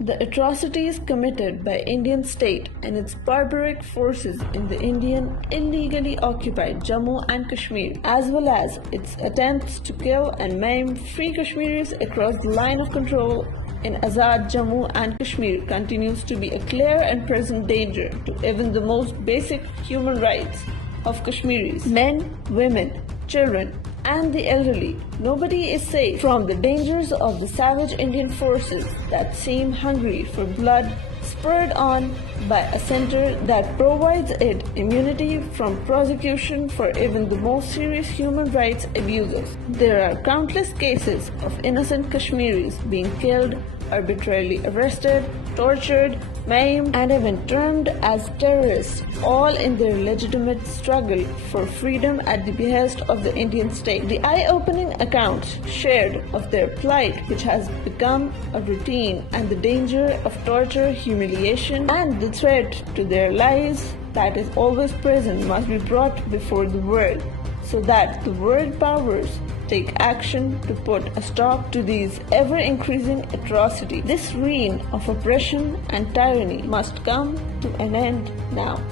The atrocities committed by Indian state and its barbaric forces in the Indian illegally occupied Jammu and Kashmir, as well as its attempts to kill and maim free Kashmiris across the line of control in Azad Jammu and Kashmir continues to be a clear and present danger to even the most basic human rights of Kashmiris. Men, women, children, and the elderly. Nobody is safe from the dangers of the savage Indian forces that seem hungry for blood, spurred on by a center that provides it immunity from prosecution for even the most serious human rights abuses. There are countless cases of innocent Kashmiris being killed, arbitrarily arrested, tortured, maimed, and even termed as terrorists, all in their legitimate struggle for freedom at the behest of the Indian state. The eye-opening accounts shared of their plight, which has become a routine, and the danger of torture, humiliation, and the threat to their lives that is always present must be brought before the world, so that the world powers take action to put a stop to these ever-increasing atrocities. This reign of oppression and tyranny must come to an end now.